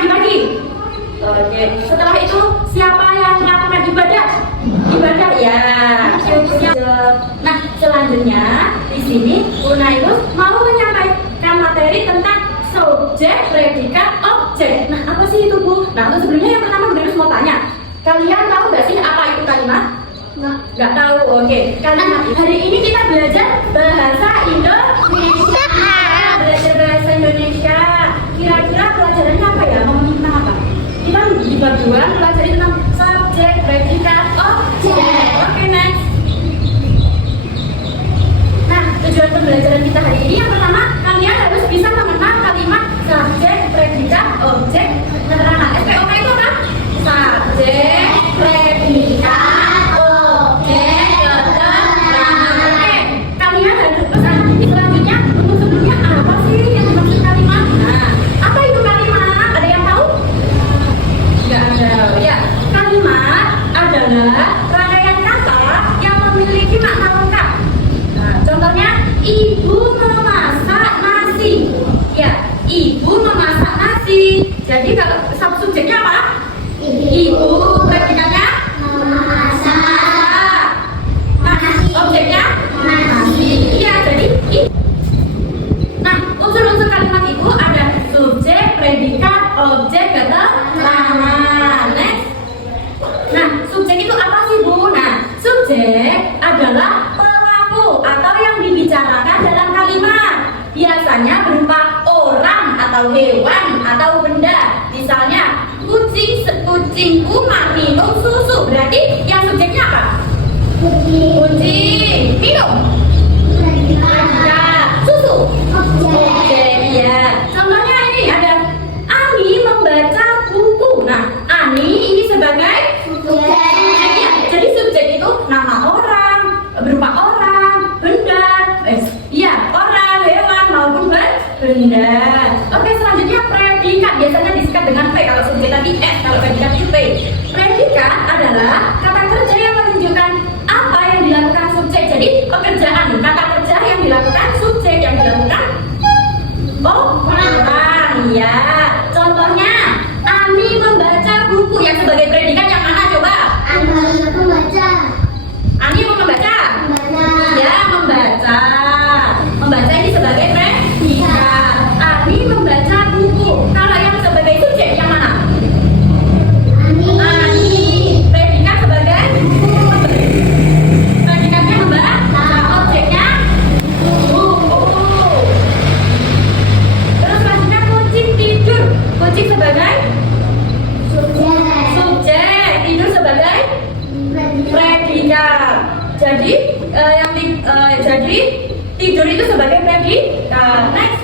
pagi-pagi. Oke, setelah itu siapa yang melakukan ibadah? Ibadah ya. Nah, selanjutnya di sini Unairus mau menyampaikan materi tentang subjek, predikat, objek. Nah, apa sih itu, Bu? Nah, untuk sebelumnya yang pertama Unairus mau tanya, kalian tahu nggak sih apa itu kalimat? Nggak tahu. Oke, kalimat hari ini kita belajar bahasa Indonesia. Belajar bahasa Indonesia. Kira-kira pelajarannya apa ya? Ngomongin tentang apa? Kita di bab 2 pelajari tentang subjek, predikat, objek. Oke, next. Nah, tujuan pembelajaran kita hari ini yang pertama, kalian harus bisa mengenal kalimat subjek, predikat, objek, keterangan. SPOK itu apa? Subjek, predikat, objek, keterangan. Oke, kalian harus selanjutnya untuk sebelumnya apa sih yang dimaksud kalimat? Nah, apa itu kalimat? Ada yang tahu? Nggak ada. Ya, kalimat adalah rangkaian kata yang memiliki makna lengkap. Nah, contohnya ibu memasak nasi. Ya, ibu memasak nasi. Jadi kalau subjeknya apa? Ibu. Predikatnya memasak. Nah, objeknya nasi. Iya, jadi nah, unsur-unsur kalimat itu ada subjek, predikat, objek, keterangan. Next. Nah, subjek itu apa sih, Bu? Nah, subjek adalah pelaku atau yang dibicarakan dalam kalimat. Biasanya berupa orang atau hewan atau benda. Misalnya, kucingku minum susu. Berarti yang subjeknya apa? Kucing minum. Susu. Objek, ya. Contohnya ini ada Ani membaca buku. Nah, Ani ini sebagai subjek. Ya, jadi subjek itu nama orang, berupa orang, benda, orang, hewan maupun benda. Oke, selanjutnya predikat biasanya disingkat dengan P. Kalau subjek tadi S, kalau predikat itu P. Predikat adalah kata kerja yang menunjukkan apa yang dilakukan subjek. Jadi pekerjaan, kata kerja yang dilakukan subjek, yang dilakukan orang. Ya, contohnya Ani membaca buku. Yang sebagai predikat yang mana coba? Ani mau membaca? Ya, membaca. Membaca ini sebagai predikat. Ani membaca buku. Kalau yang sebagai subjek yang mana? Ani. Predikat sebagai predikatnya membaca. Objeknya buku. Terus selanjutnya kucing tidur. Kucing sebagai subjek. Tidur sebagai predikat. Jadi jadi tidur itu sebagai predikat. Next.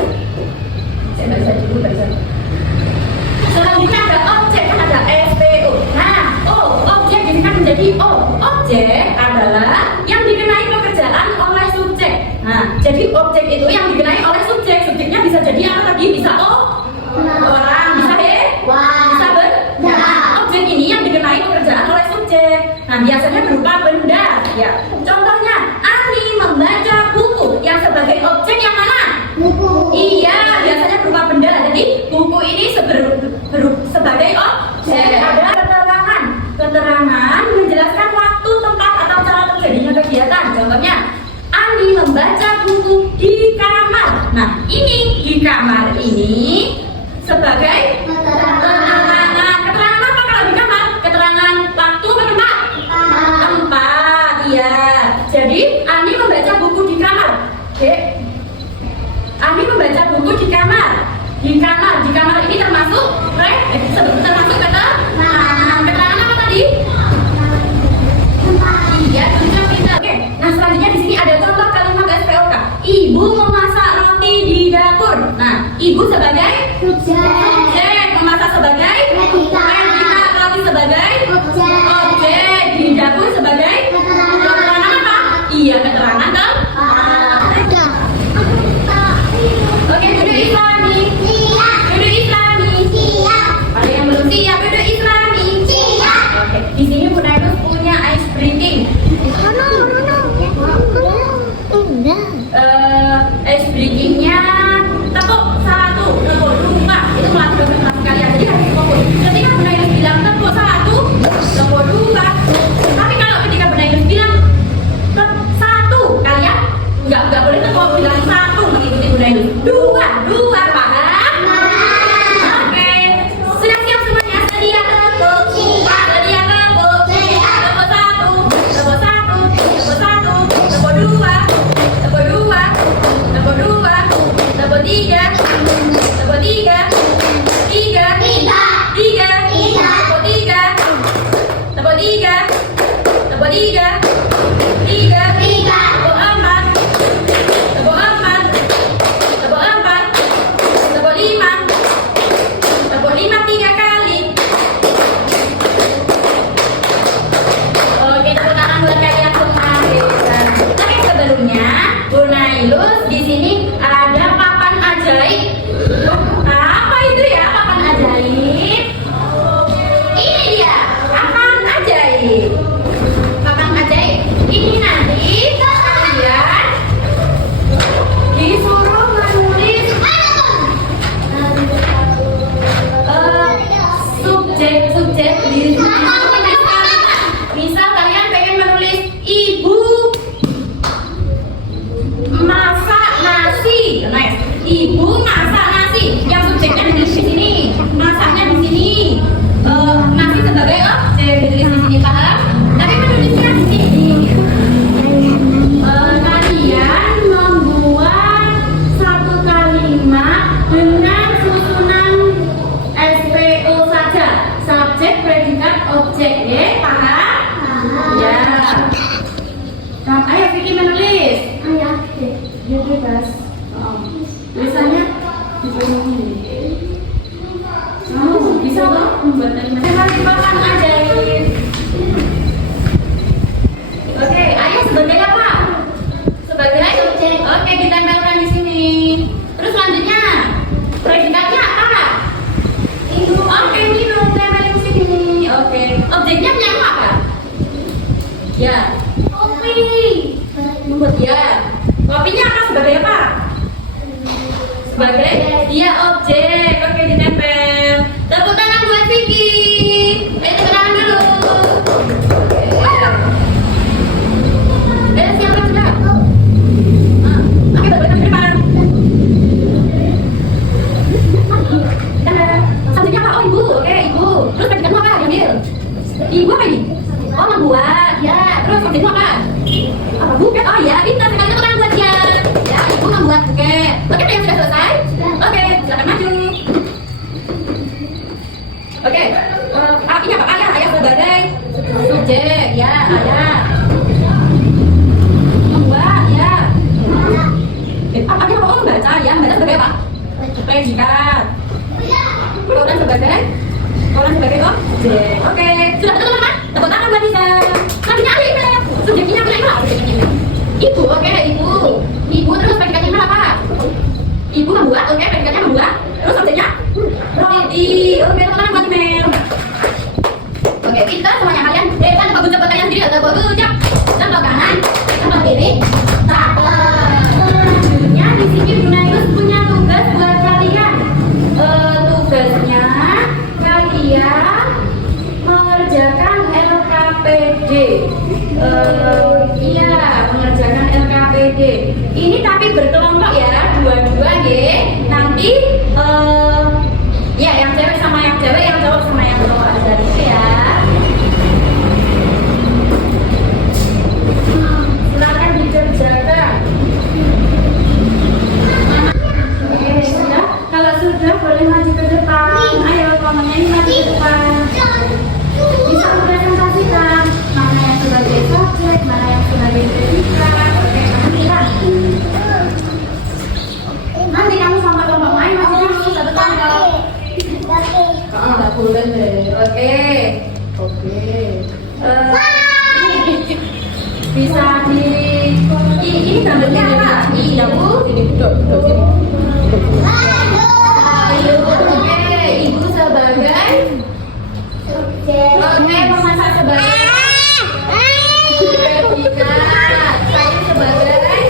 Saya baca dulu baca. Selanjutnya ada objek, kan ada SPO. Nah, objek disingkat menjadi O. Objek adalah yang dikenai pekerjaan oleh subjek. Nah, jadi objek itu yang dikenai oleh subjek. Subjeknya bisa jadi apa tadi? Bisa orang, bisa bisa benda. Objek ini yang dikenai pekerjaan oleh subjek. Nah, biasanya berupa benda. Ya, contohnya Ani membaca buku. Yang sebagai objek yang mana? Buku. Iya, biasanya berupa benda. Jadi buku ini sebagai objek. Ada keterangan. Keterangan menjelaskan waktu, tempat atau cara terjadinya kegiatan. Contohnya Ani membaca buku di kamar. Nah, ini di kamar ini sebagai keterangan. Keterangan apa kalau di kamar? Keterangan waktu atau tempat? Tempat, iya. Jadi Ani membaca buku di kamar. Oke. Ani membaca buku di kamar. Di kamar ini termasuk termasuk keterangan. Keterangan apa tadi? Iya, pintar. Oke. Nah, selanjutnya di sini ada contoh kalimat SPOK. Ibu memasak roti di dapur. Nah, ibu sebagai subjek, memasak sebagai predikat, roti sebagai objek, di dapur sebagai keterangan apa? Iya, keterangan dong. Oke, jadi Islam. Tepuk tiga. Tepuk empat. Tepuk empat. Tepuk lima. Tepuk lima 3 kali. Oke, tepuk tangan buat kalian semua. Tapi sebelumnya, Bu Nailus di sini ada papan ajaib. Apa itu ya papan ajaib? Ini dia papan ajaib. Papan ajaib ini nanti kalian disuruh menulis subjek di misal kalian pengen menulis ibu masak nasi, nice. Ibu masak nasi, yang subjeknya ditulis di sini, masaknya di sini, nasi sebagai objek ditulis di sini, paham? Tapi menulisnya di sini. Kalian membuat satu kalimat dengan susunan SPO saja, subjek, predikat, objek, ya, paham? Ya. Ayo Vicky menulis. Ya bebas. Tulisannya dipenuhi. Bisa toh membuat kalimat papan ajaib. Oke, ayo sebagai apa? Sebagai subjek. Oke, ditempelkan di sini. Terus selanjutnya predikatnya apa? Minum. Oke, minum, tempelin di sini. Oke, objeknya punya apa? Ya. Kopi. Membuat ya. Kopinya apa sebagai apa? Sebagai dia objek. Oke, ditempel. Tepuk tangan buat Vicky. Tepuk tangan dulu. Siapa sudah? Oke, tepuk tangan depan. Subjeknya apa? Oh, ibu. Oke, ibu. Terus predikatnya apa? Jamil. Ibu apa ini? Oh, membuat. Ya. Terus subjeknya apa? Apa buket? Oh ya, pintar sekali, tepuk tangan buat dia. Ya, ibu membuat buket. Oke, yang sudah selesai. Oke, silakan maju. Oke, artinya apa? Ayah sebagai subjek. Ya, ayah. Membuat, ya. Artinya apa? Oh, membaca. Ya, membaca sebagai apa? Predikat. Orang sebagai objek. Oke, sudah betul teman-teman? Tepuk tangan buat Nisa. Selanjutnya ada email. Subjeknya apa? Ibu, oke, ibu. Ibu terus predikatnya apa? Ibu membuat, oke, predikatnya membuat. Terus objeknya roti. Oke, teman-teman buat email. Oke, kita semuanya kalian. Kan tepuk ucap kalian sendiri. Tepuk ucap. Tepuk kanan, tepuk kiri. Selanjutnya di sini Bu Nailus punya tugas buat kalian. Tugasnya kalian mengerjakan LKPD. Iya, mengerjakan LKPD. Ini tapi berkelompok ya, dua-dua ya. Nanti ya yang cewek sama yang cewek, yang cowok sama yang cowok aja gitu ya. Silakan dikerjakan. Oke, sudah. Kalau sudah boleh maju ke depan. Ayo, komennya ini maju ke depan. Bisa mempresentasikan mana yang sebagai subjek, mana yang sebagai predikat. Oke, kamu lihat. Nanti kamu sama kelompok lain maksudnya kamu dapat tanggal. Nggak boleh deh. Oke. Bisa ini gambarnya apa? Iya Bu. Ayo, oke. Ibu sebagai oke, memasak sebagai predikat. Saya sebagai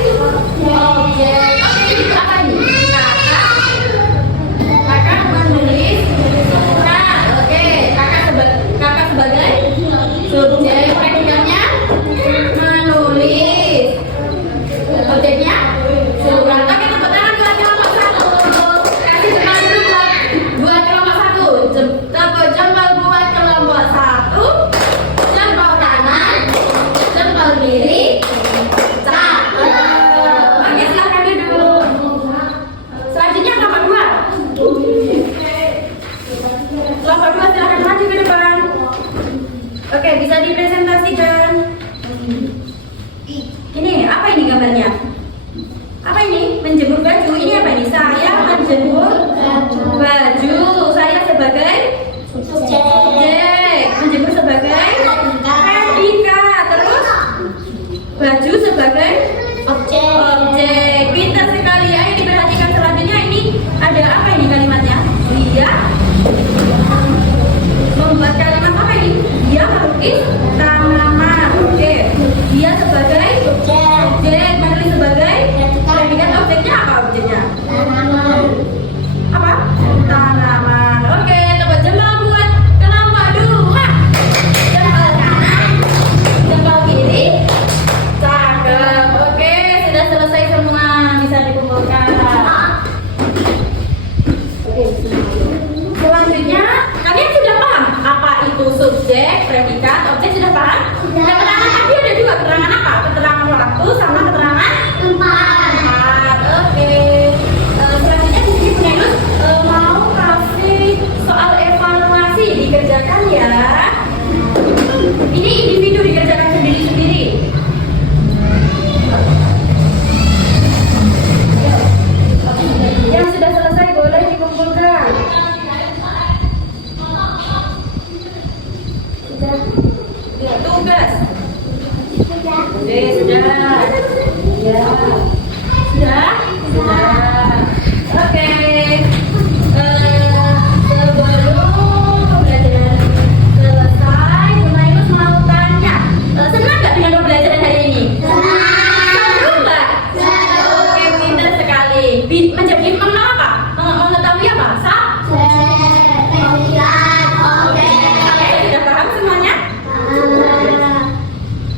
objek. Oke, itu apa nih? Kakak menulis surat. Oke, kakak sebagai subjek. Predikatnya menulis. Objeknya surat. Oke, tepuk tangan buat kelompok 1. Kasih semangat dulu buat kelompok 1. Tepuk jempol buat kelompok 1. Jempol kanan, jempol kiri. Oke, silahkan duduk. Selanjutnya kelompok 2. Kelompok 2 silahkan maju ke depan. Oke, bisa dipresentasikan. Ini apa ini gambarnya? Apa ini? Menjemur baju. Ini apa ini? Saya menjemur baju. Saya sebagai subjek. Menjemur sebagai predika. Terus baju sebagai objek. Pintar sekali. Ayo diperhatikan selanjutnya. Ini ada apa ini kalimatnya? Dia membuat kalimat apa ini? Dia melukis tanaman. Oke. Dia sebagai objek. Menulis sebagai predikat. Objeknya apa objeknya? Apa? Tanaman. Oke, coba jempol buat kelompok 2. Jempol kanan, jempol kiri. Cakep. Oke, sudah selesai semua. Bisa dikumpulkan. Selanjutnya, kalian sudah paham apa itu subjek, predikat, objek? Sudah paham? Keterangan tadi ada 2. Keterangan apa? Keterangan waktu sama keterangan tempat. Oke. Selanjutnya di sini Bunda Inus mau kasih soal evaluasi dikerjakan ya. Ini individu dikerjakan sendiri-sendiri. Yang sudah selesai boleh dikumpulkan. Tugas. Sudah. Ya. Sudah. Oke. Sebelum pembelajaran selesai, Bunda Inus mau tanya, senang nggak dengan pembelajaran hari ini? Seru nggak? Oke, pintar sekali. Menjadi mengenal apa? Mengetahui apa? Kalian sudah paham semuanya?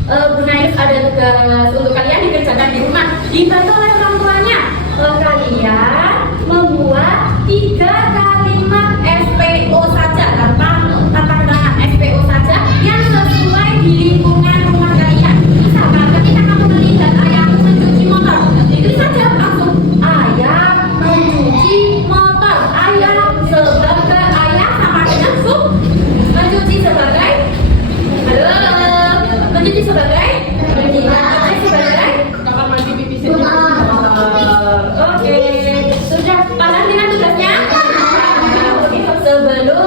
Bunda Inus ada tugas untuk kalian dikerjakan di rumah, dibantu oleh orang tuanya. Kalian membuat 3 kalimat SPO saja, tanpa keterangan SPO saja yang sesuai di lingkungan rumah kalian. Misalkan ketika kamu melihat ayam mencuci motor, itu saja langsung ayam mencuci motor. Ayam sebagai ayam sama dengan sub. Mencuci sebagai mencuci sebagai sebagai kamar mandi pipis. Oke, sudah paham dengan tugasnya? Sebelum